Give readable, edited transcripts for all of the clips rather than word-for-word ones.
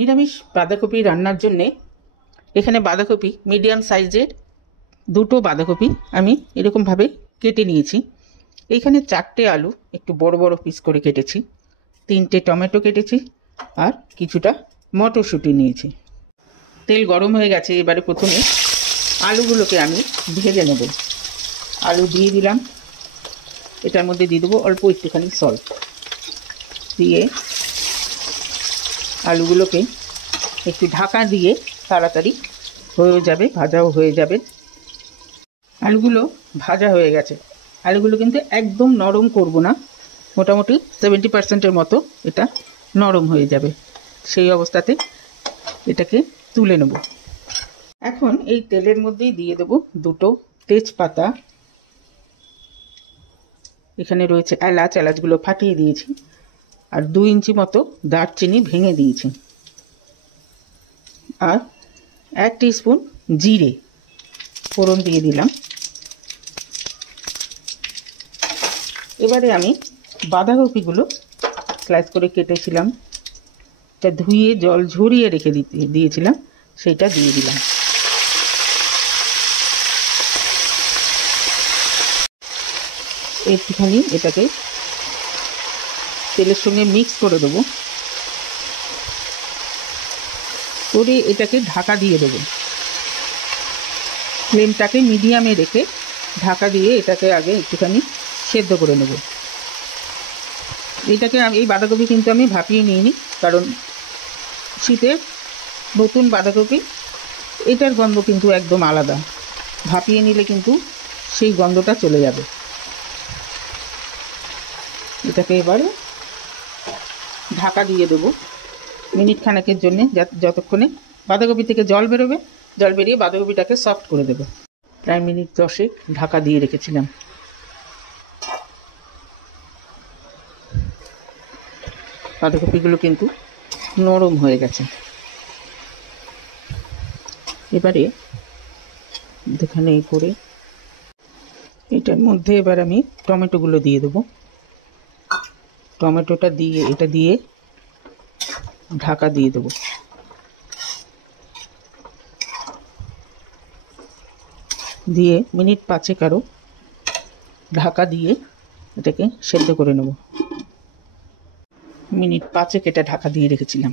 নিরামিষ বাঁধাকপি রান্নার জন্যে এখানে বাঁধাকপি মিডিয়াম সাইজের দুটো বাঁধাকপি আমি এরকমভাবে কেটে নিয়েছি। এইখানে 4টে আলু একটু বড় বড় পিস করে কেটেছি, 3টে টমেটো কেটেছি, আর কিছুটা মটরশুঁটি নিয়েছি। তেল গরম হয়ে গেছে, এবারে প্রথমে আলুগুলোকে আমি ভেজে নেব। আলু দিয়ে দিলাম, এটার মধ্যে দিয়ে দেবো অল্প একটুখানি সল্ট দিয়ে আলুগুলোকে একটু ঢাকা দিয়ে তাড়াতাড়ি হয়ে যাবে, ভাজাও হয়ে যাবে। আলুগুলো ভাজা হয়ে গেছে। আলুগুলো কিন্তু একদম নরম করব না, মোটামুটি 70%-এর মতো এটা নরম হয়ে যাবে। সেই অবস্থাতে এটাকে তুলে নেব। এখন এই তেলের মধ্যেই দিয়ে দেব দুটো তেজপাতা, এখানে রয়েছে এলাচ, এলাচগুলো ফাটিয়ে দিয়েছি, আর 2 ইঞ্চি মতো দারচিনি ভেঙে দিয়েছি, আর 1 টিস্পুন জিরে ফোড়ন দিয়ে দিলাম। এবারে আমি বাঁধাকপিগুলো স্লাইস করে কেটেছিলাম, তা ধুয়ে জল ঝরিয়ে রেখে দিয়েছিলাম, সেটা দিয়ে দিলাম। একটুখানি এটাকে তেলের সঙ্গে মিক্স করে দেবো, করে এটাকে ঢাকা দিয়ে দেবো। ফ্লেমটাকে মিডিয়ামে রেখে ঢাকা দিয়ে এটাকে আগে একটুখানি সেদ্ধ করে নেব। এটাকে এই বাঁধাকপি কিন্তু আমি ভাপিয়ে নিইনি, কারণ শীতের নতুন বাঁধাকপি, এটার গন্ধ কিন্তু একদম আলাদা। ভাপিয়ে নিলে কিন্তু সেই গন্ধটা চলে যাবে। এটাকে এবারে ঢাকা দিয়ে দেবো মিনিট খানেকের জন্যে, যতক্ষণে বাঁধাকপি থেকে জল বেরোবে, জল বেরিয়ে বাঁধাকপিটাকে সফট করে দেবে। প্রায় মিনিট 10 ঢাকা দিয়ে রেখেছিলাম। বাঁধাকপিগুলো কিন্তু নরম হয়ে গেছে। এবারে এখানে করে এটার মধ্যে এবার আমি টমেটোগুলো দিয়ে দেবো। টমেটোটা দিয়ে এটা দিয়ে ঢাকা দিয়ে দেবো। দিয়ে মিনিট 5 আরও ঢাকা দিয়ে এটাকে সেদ্ধ করে নেব। মিনিট 5 এটা ঢাকা দিয়ে রেখেছিলাম।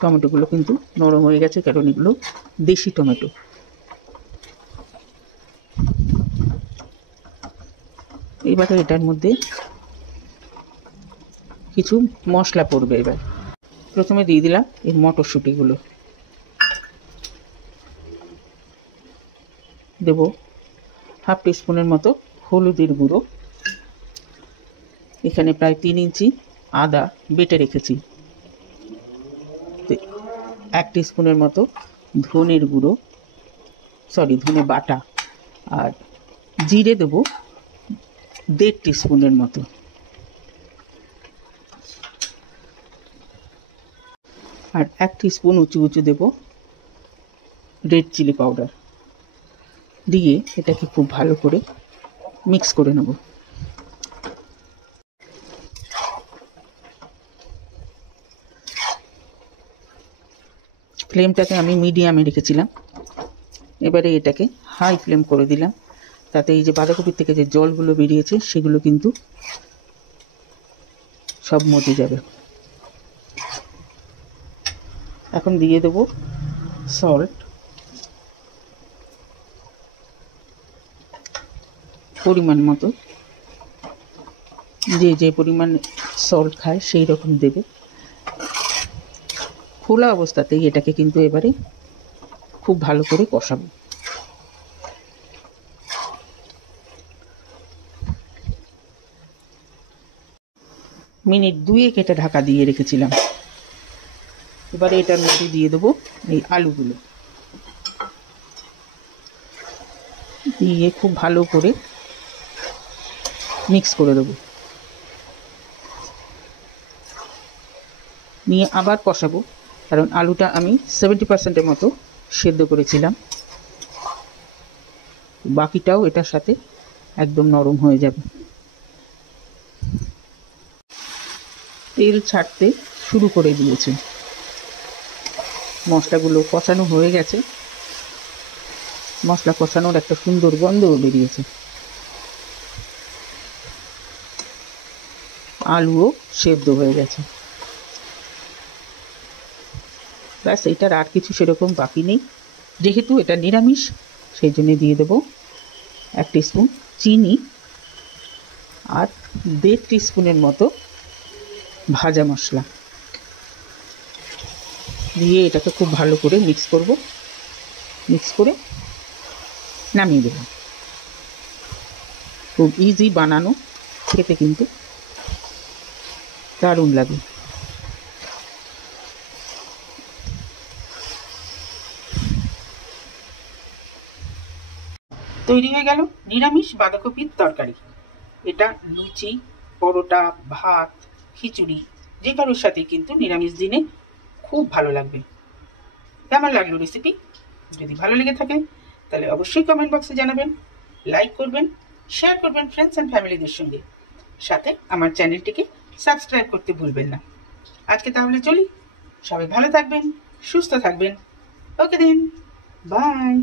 টমেটোগুলো কিন্তু নরম হয়ে গেছে, কারণ এগুলো দেশি টমেটো। এবারে এটার মধ্যে কিছু মশলা পড়বে। এবার প্রথমে দিয়ে দিলাম এই মটরশুঁটিগুলো, দেব 1/2 টিস্পুনের মতো হলুদের গুঁড়ো, এখানে প্রায় 3 ইঞ্চি আদা বেটে রেখেছি, 1 টিস্পুনের মতো ধনের গুঁড়ো, ধনে বাটা, আর জিরে দেবো 1.5 টিস্পুনের মতো, আর 1 টিস্পুন উঁচু দেব রেড চিলি পাউডার দিয়ে এটাকে খুব ভালো করে মিক্স করে নেব। ফ্লেমটাকে আমি মিডিয়ামে রেখেছিলাম, এবারে এটাকে হাই ফ্লেম করে দিলাম, তাতে এই যে বাঁধাকপির থেকে যে জলগুলো বেরিয়েছে সেগুলো কিন্তু সব মজে যাবে। এখন দিয়ে দেবো সল্ট, পরিমাণ মতো, যে পরিমাণ সল্ট খায় সেই রকম দেবে। খোলা অবস্থাতেই এটাকে কিন্তু এবারে খুব ভালো করে কষাবো। মিনিট 2 এটা ঢাকা দিয়ে রেখেছিলাম। এবারে এটার মধ্যে দিয়ে দেবো এই আলুগুলো, দিয়ে খুব ভালো করে মিক্স করে দেবো, নিয়ে আবার কষাবো, কারণ আলুটা আমি 70%-এর মতো সেদ্ধ করেছিলাম, বাকিটাও এটার সাথে একদম নরম হয়ে যাবে। তেল ছাড়তে শুরু করে দিয়েছে। মশলাগুলো কষানো হয়ে গেছে, মশলা কষানোর একটা সুন্দর গন্ধও বেরিয়েছে। আলুও সেদ্ধ হয়ে গেছে। ব্যাস, এটার আর কিছু সেরকম বাকি নেই। যেহেতু এটা নিরামিষ, সেই জন্য দিয়ে দেবো 1 টিস্পুন চিনি আর 1.5 টিস্পুনের মতো ভাজা মশলা দিয়ে এটাকে খুব ভালো করে মিক্স করব। মিক্স করে নামিয়ে দেব। খুব ইজি বানানো, খেতে কিন্তু দারুণ লাগে। তৈরি হয়ে গেল নিরামিষ বাঁধাকপির তরকারি। এটা লুচি, পরোটা, ভাত, খিচুড়ি যে কারোর সাথে কিন্তু নিরামিষ দিনে খুব ভালো লাগবে। কেমন লাগলো রেসিপি? যদি ভালো লেগে থাকে তাহলে অবশ্যই কমেন্ট বক্সে জানাবেন, লাইক করবেন, শেয়ার করবেন ফ্রেন্ডস অ্যান্ড ফ্যামিলিদের সঙ্গে। সাথে আমার চ্যানেলটিকে সাবস্ক্রাইব করতে ভুলবেন না। আজকে তাহলে চলি, সবাই ভালো থাকবেন, সুস্থ থাকবেন। ওকে দেন, বাই।